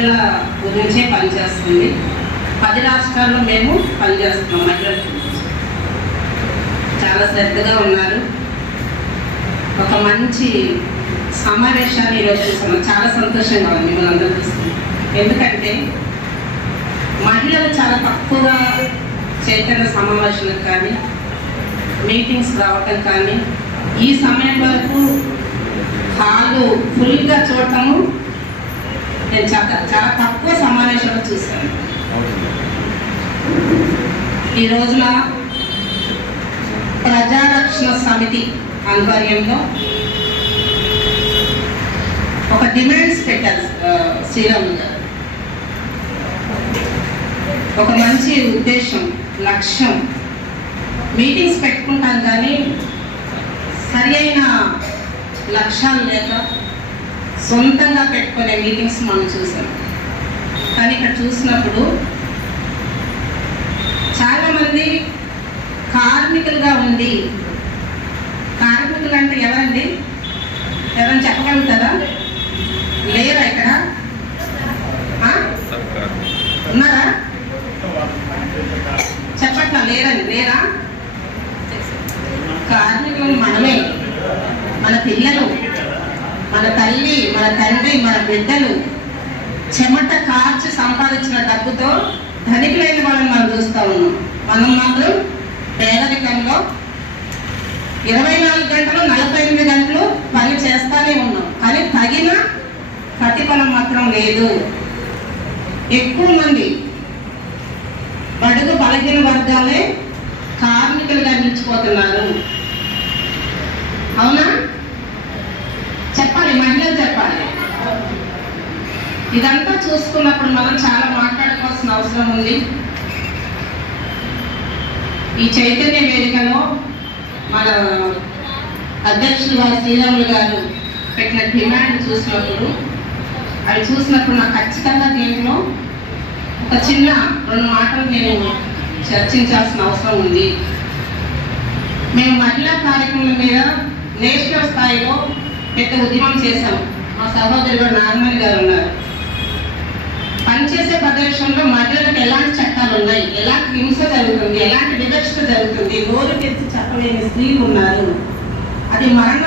మహిళల గురించే పనిచేస్తుంది. 10 రాష్ట్రాల్లో మేము పనిచేస్తున్నాం. మహిళల గురించి చాలా శ్రద్ధగా ఉన్నారు. ఒక మంచి సమావేశాన్ని ఈరోజు చూస్తున్నాం. చాలా సంతోషంగా ఉంది మిమ్మల్ని అందరూ చూస్తున్నాం. ఎందుకంటే మహిళలు చాలా తక్కువగా చైతన్య సమావేశాలకు కానీ మీటింగ్స్ రావటం కానీ ఈ సమయం వరకు హాలు ఫుల్గా చూడటము నేను చాలా తక్కువ సమావేశాలు చూశాను. ఈ రోజున ప్రజారక్షణ సమితి ఆధ్వర్యంలో ఒక డిమాండ్స్ పెట్టారు శ్రీరాములు గారు. ఒక మంచి ఉద్దేశం, లక్ష్యం. మీటింగ్స్ పెట్టుకుంటాం కానీ సరి అయిన లక్ష్యాలు లేక సొంతంగా పెట్టుకునే మీటింగ్స్ మనం చూసాం. కానీ ఇక్కడ చూసినప్పుడు చాలామంది కార్మికులుగా ఉండి, కార్మికులు అంటే ఎవరండి? ఎవరైనా చెప్పగలుగుతారా? లేరా ఇక్కడ? ఉన్నారా? చెప్పట్లా లేరండి, లేరా? కార్మికులు మనమే, మన పిల్లలు, మన తల్లి, మన తండ్రి, మన బిడ్డలు చెమట కార్చి సంపాదించిన డబ్బుతో ధనికులైన వాళ్ళని మనం చూస్తూ ఉన్నాం. మనం మాత్రం పేదరికంలో 24 గంటలు 48 గంటలు పని చేస్తానే ఉన్నాం. కానీ తగిన ప్రతిఫలం మాత్రం లేదు. ఎక్కువ మంది బడుగు బలహీన వర్గాలే కార్మికులుగా నిలిచిపోతున్నారు. అవునా? చెప్పాలి, మహిళలు చెప్పాలి. ఇదంతా చూసుకున్నప్పుడు మనం చాలా మాట్లాడుకోవాల్సిన అవసరం ఉంది. ఈ చైతన్య వేదికలో మన అధ్యక్షులు వారి శ్రీరాములు గారు పెట్టిన డిమాండ్ చూసినప్పుడు నాకు ఖచ్చితంగా దీంట్లో ఒక చిన్న 2 మాటలు నేను చర్చించాల్సిన అవసరం ఉంది. మేము మహిళా కార్యక్రమం మీద నేషనల్ స్థాయిలో పెద్ద ఉద్యమం చేశాం. మా సహోదరుడు నాగమణి గారు ఉన్నారు. పనిచేసే ప్రదేశంలో మహిళలకు ఎలాంటి చట్టాలు ఉన్నాయి, ఎలాంటి హింస జరుగుతుంది, ఎలాంటి వివక్ష జరుగుతుంది, నోరు తెచ్చి చెప్పలేని స్త్రీలు ఉన్నారు. అది మరణ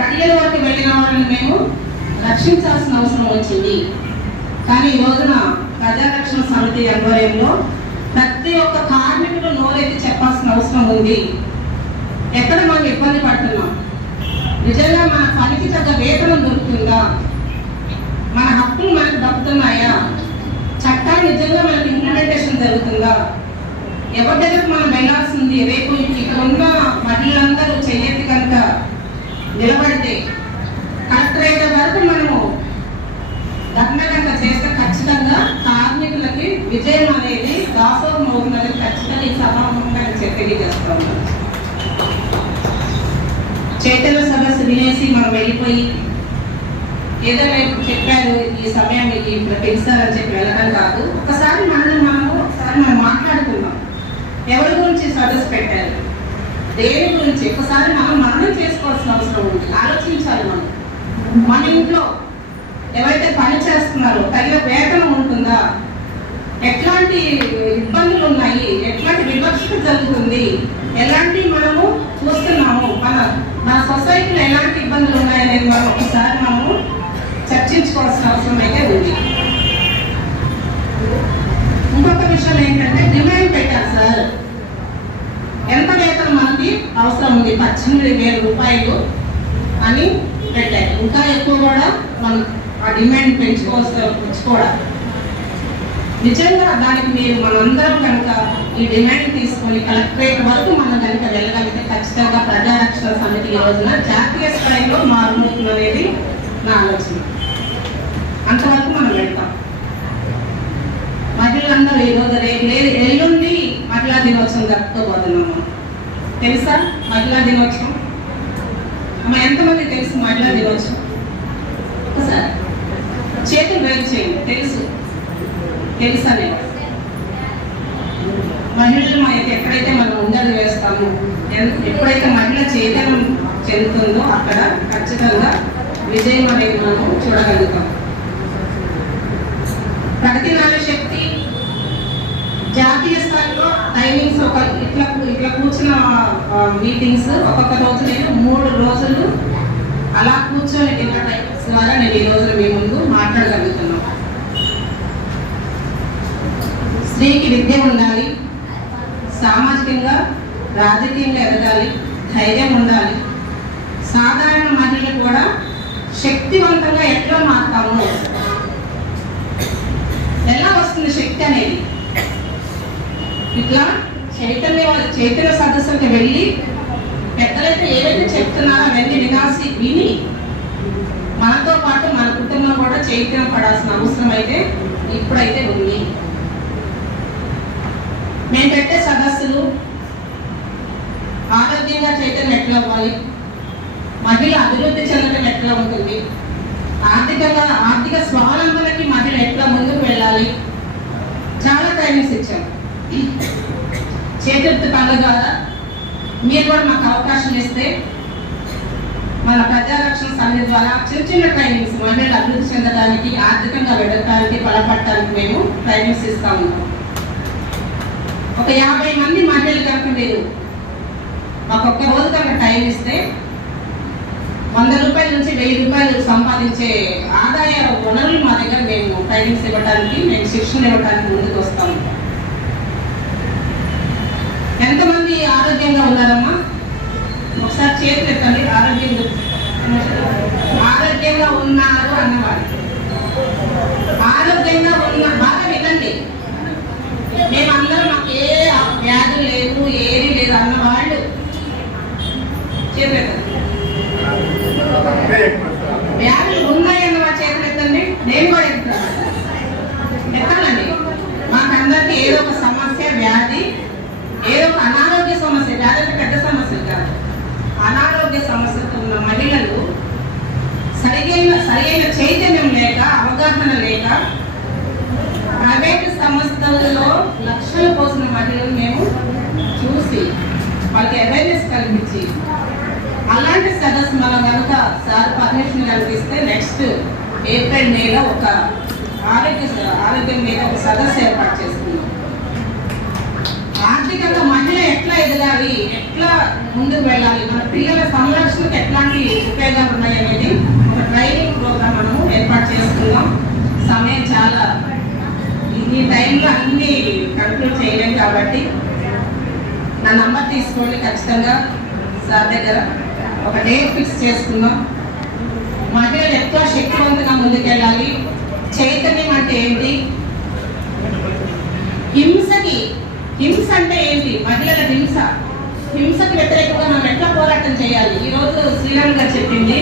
గడియల వరకు వెళ్ళిన వాళ్ళని మేము రక్షించాల్సిన అవసరం వచ్చింది. కానీ ఈ రోజున ప్రజారక్షణ సమితి ఆధ్వర్యంలో ప్రతి ఒక్క కార్మికుడు నోరెత్తి చెప్పాల్సిన అవసరం ఉంది. ఎక్కడ మనం ఇబ్బంది పడుతున్నాం? నిజంగా మన పనికి తగ్గ వేతనం దొరుకుతుందా? మన హక్కులు మనకు దక్కుతున్నాయా? చట్టాలు నిజంగా మనకి ఇంప్లిమెంటేషన్ జరుగుతుందా? ఎవరి దగ్గరకు మనం వెళ్ళాల్సింది? రేపు ఇక్కడ ఉన్న మహిళలందరూ చెయ్యెత్తి కనుక నిలబడితే కలెక్టరేట్ వరకు మనము ధర్నా కనుక చేస్తే ఖచ్చితంగా కార్మికులకి విజయం అనేది దాసోహం అవుతుందని ఖచ్చితంగా ఈ సభాముఖంగా తెలియజేస్తా ఉన్నాను. చైతన్య సదస్సు వినేసి మనం వెళ్ళిపోయి ఏదో చెప్పారు ఈ సమయం మీకు ఇప్పుడు పిలుస్తారని చెప్పి వెళ్ళడం కాదు. ఒకసారి మనం మాట్లాడుకుందాం. ఎవరి గురించి సదస్సు పెట్టారు, దేని గురించి ఒకసారి మనం చేసుకోవాల్సిన అవసరం ఉంది. ఆలోచించాలి. మన ఇంట్లో ఎవరైతే పని చేస్తున్నారో తగిన వేతనం ఉంటుందా? ఎట్లాంటి ఇబ్బందులు ఉన్నాయి, ఎట్లాంటి వివక్ష జరుగుతుంది, ఎలాంటి మనము చూస్తున్నాము, మన సొసైటీలో ఎలాంటి ఇబ్బందులు ఉన్నాయనేది మనం ఒకసారి మనము చర్చించుకోవాల్సిన అవసరం అయితే ఉంది. ఇంకొక విషయం ఏంటంటే డిమాండ్ పెట్టారు సార్. ఎంత వేతనం మనకి అవసరం ఉంది? 18,000 రూపాయలు అని పెట్టారు. ఇంకా ఎక్కువ కూడా మనం ఆ డిమాండ్ పెంచుకోవడం నిజంగా దానికి మనందరం కనుక ఈ డిమాండ్ తీసుకొని కలెక్టరేట్ వరకు మనం కనుక వెళ్ళగలిగితే ఖచ్చితంగా ప్రజారక్షణ సమితి ఈ రోజున జాతీయ స్థాయిలో మారుమవుతుంది అనేది నా ఆలోచన. అంతవరకు మనం వెళ్తాం. మహిళలందరూ ఈరోజు ఎల్లుండి మహిళా దినోత్సవం జరుపుకోబోతున్నాము. తెలుసా మహిళా దినోత్సవం? ఎంతమంది తెలుసు మహిళా దినోత్సవం? ఒకసారి చేతులు వేరు చేయండి. తెలుసా? నేను మహిళలు ఎక్కడైతే మనం ఉండలు వేస్తామో, ఎప్పుడైతే మహిళ చైతన్యం చెందుతుందో అక్కడ ఖచ్చితంగా విజయం అనేది మనం చూడగలుగుతాం. ప్రగతి నారీ శక్తి జాతీయ స్థాయిలో టైమింగ్స్ ఒక ఇట్లా కూర్చున్న మీటింగ్స్ ఒక్కొక్క రోజు నేను 3 రోజులు అలా కూర్చొని విన్న టైమింగ్స్ ద్వారా నేను ఈ రోజు మీ ముందు మాట్లాడగలుగుతున్నాను. స్త్రీకి విద్య ఉండాలి, సామాజికంగా రాజకీయంగా ఎదగాలి, ధైర్యం ఉండాలి. సాధారణ మహిళలు కూడా శక్తివంతంగా ఎట్లా మారుతాము, ఎలా వస్తుంది శక్తి అనేది, ఇట్లా చైతన్య సదస్సులకు వెళ్ళి పెద్దలైతే ఏదైతే చెప్తున్నారో అవన్నీ విని మనతో పాటు మన కుటుంబం కూడా చైతన్యం పడాల్సిన అవసరం అయితే ఇప్పుడైతే ఉంది. మేము పెట్టే సదస్సులు ఆరోగ్యంగా చైతన్యం ఎట్లా అవ్వాలి, మహిళ అభివృద్ధి చెందడం ఎట్లా ఉంటుంది, ఆర్థిక స్వావలంబనకి మహిళ ఎట్లా ముందుకు వెళ్ళాలి, చాలా ట్రైనింగ్స్ ఇచ్చాం. చేతుర్తి పండుగ ద్వారా మీరు కూడా మాకు అవకాశం ఇస్తే మన ప్రజారక్షణ సమితి ద్వారా చిన్న ట్రైనింగ్స్ మహిళలు అభివృద్ధి చెందడానికి, ఆర్థికంగా వెళ్ళడానికి, బలపడటానికి మేము ట్రైనింగ్స్ ఇస్తా ఉన్నాం. ఒక 50 మంది మహిళలు కనుక మీరు మాకు ఒక్క రోజు కనుక టైం ఇస్తే 100 రూపాయల నుంచి 1000 రూపాయలు సంపాదించే ఆదాయ వనరులు మా దగ్గర మేము ట్రైనింగ్స్ ఇవ్వడానికి, మేము శిక్షణ ఇవ్వడానికి ముందుకు వస్తాము. ఎంతమంది ఆరోగ్యంగా ఉన్నారమ్మా? ఒకసారి చేతులు ఎత్తండి. ఆరోగ్యంగా ఉన్నారు అన్నవారు, ఆరోగ్యంగా ఉన్న బాగా వినండి. మేమందరం మాకు ఏ వ్యాధులు లేవు, ఏది లేదు అన్నవాళ్ళు చేతులు ఎత్తండి. వ్యాధులు ఉన్నాయన్న వాళ్ళ చేతులు ఎత్తండి. నేను కూడా ఎత్తానండి. మాకందరికి ఏదో ఒక సమస్య, వ్యాధి, ఏదో ఒక అనారోగ్య సమస్య, వ్యాధి పెద్ద సమస్యలు కాదు, అనారోగ్య సమస్యతో ఉన్న మహిళలు సరైన చైతన్యం లేక, అవగాహన లేక ప్రైవేట్ సంస్థలలో లక్షలు పోసిన మహిళలు మేము చూసి వాళ్ళకి అవేర్నెస్ కల్పించి అలాంటి సదస్సు మనం కనుక సార్ పర్మిషన్ కల్పిస్తే నెక్స్ట్ ఏప్రిల్ మేలో ఒక ఆరోగ్యం మీద ఒక సదస్సు ఏర్పాటు చేస్తున్నాం. ఆర్థికంగా మహిళ ఎట్లా ఎదగాలి, ఎట్లా ముందుకు వెళ్ళాలి, మన పిల్లల సంరక్షణకు ఎట్లాంటి ఉపయోగాలు ఉన్నాయి అనేది ఒక ట్రైనింగ్ ప్రోగ్రామ్ మనము ఏర్పాటు చేసుకున్నాం. సమయం చాలా ఈ టైంలో అన్ని కంట్రోల్ చేయలేము కాబట్టి నా నంబర్ తీసుకోండి. ఖచ్చితంగా సార్ దగ్గర ఒక డేట్ ఫిక్స్ చేసుకున్నాం. మహిళలు ఎక్కువ శక్తివంతంగా ముందుకెళ్ళాలి. చైతన్యం అంటే ఏంటి, హింస అంటే ఏంటి, మహిళల హింసకి వ్యతిరేకంగా మనం ఎట్లా పోరాటం చేయాలి. ఈరోజు శ్రీరామ్ గారు చెప్పింది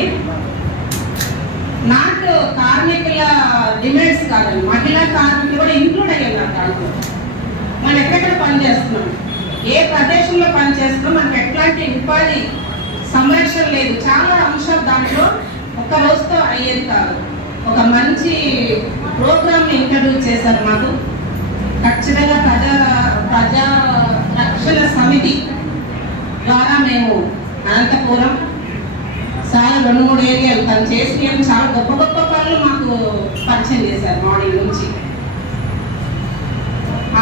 నాకు కార్మికుల డిమాండ్స్ కాదండి, మహిళా కార్మికులు కూడా ఇంక్లూడ్ అయ్యి ఉన్నారు దాంట్లో. మనం ఎక్కడెక్కడ పనిచేస్తున్నాం, ఏ ప్రదేశంలో పనిచేస్తున్నాం, మనకు ఎట్లాంటి ఉపాధి సంరక్షణ లేదు, చాలా అంశాలు దాంట్లో ఒక్క రోజుతో అయ్యేది కాదు. ఒక మంచి ప్రోగ్రామ్ని ఇంట్రడ్యూస్ చేశారు మాకు. ఖచ్చితంగా ప్రజా రక్షణ సమితి ద్వారా మేము అనంతపురం చాలా 2-3 ఏరియాలు తను చేసి చాలా గొప్ప గొప్ప పనులు మాకు పరిచయం చేశారు మార్నింగ్ నుంచి.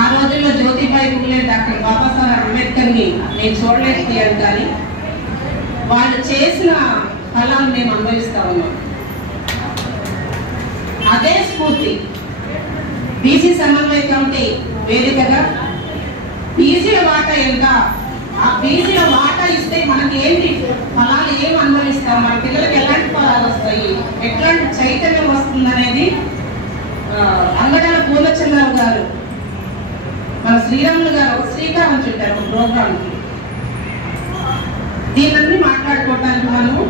ఆ రోజుల్లో జ్యోతిబాయి ఫులే, డాక్టర్ బాబాసాహెబ్ అంబేద్కర్ని నేను చూడలేకపోయాను, కానీ వాళ్ళు చేసిన ఫలాన్ని మేము అనుభవిస్తా ఉన్నాం. అదే స్ఫూర్తి బీసీ సమన్వయ కమిటీ వేదికగా బీసీల వాటా ఎంత, ఆ బీసీల వాటా ఇస్తే మనకి ఏంటి ఫలాలు ఏం అనుభవిస్తాం, మన పిల్లలకి ఎలాంటి ఫలాలు వస్తాయి, ఎట్లాంటి చైతన్యం వస్తుందనేది అంగడాల పూర్ణచంద్రరావు గారు, మన శ్రీరాములు గారు శ్రీకారం చుట్టారు ప్రోగ్రాంకి. దీనన్నీ మాట్లాడుకోవటానికి మనము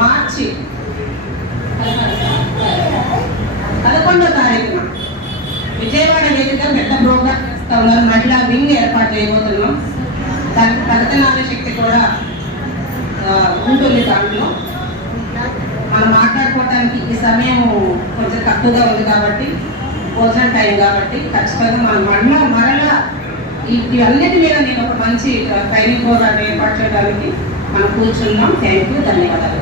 మార్చి 11వ తారీఖున విజయవాడ వేదిక పెద్ద ప్రోగ్రాం చేస్తా ఉన్నారు. మహిళా వింగ్ ఏర్పాటు చేయబోతున్నాం. దానికి ప్రగతి నారీ శక్తి కూడా ఉంటుంది. దాంట్లో మనం మాట్లాడుకోవటానికి ఈ సమయం కొంచెం తక్కువగా ఉంది కాబట్టి, భోజనం టైం కాబట్టి ఖచ్చితంగా మనం మరలా ఇవన్నిటి మీద నేను ఒక మంచి ట్రైనింగ్ ప్రోగ్రాం ఏర్పాటు చేయడానికి మనం కూర్చున్నాం. థ్యాంక్ యూ, ధన్యవాదాలు.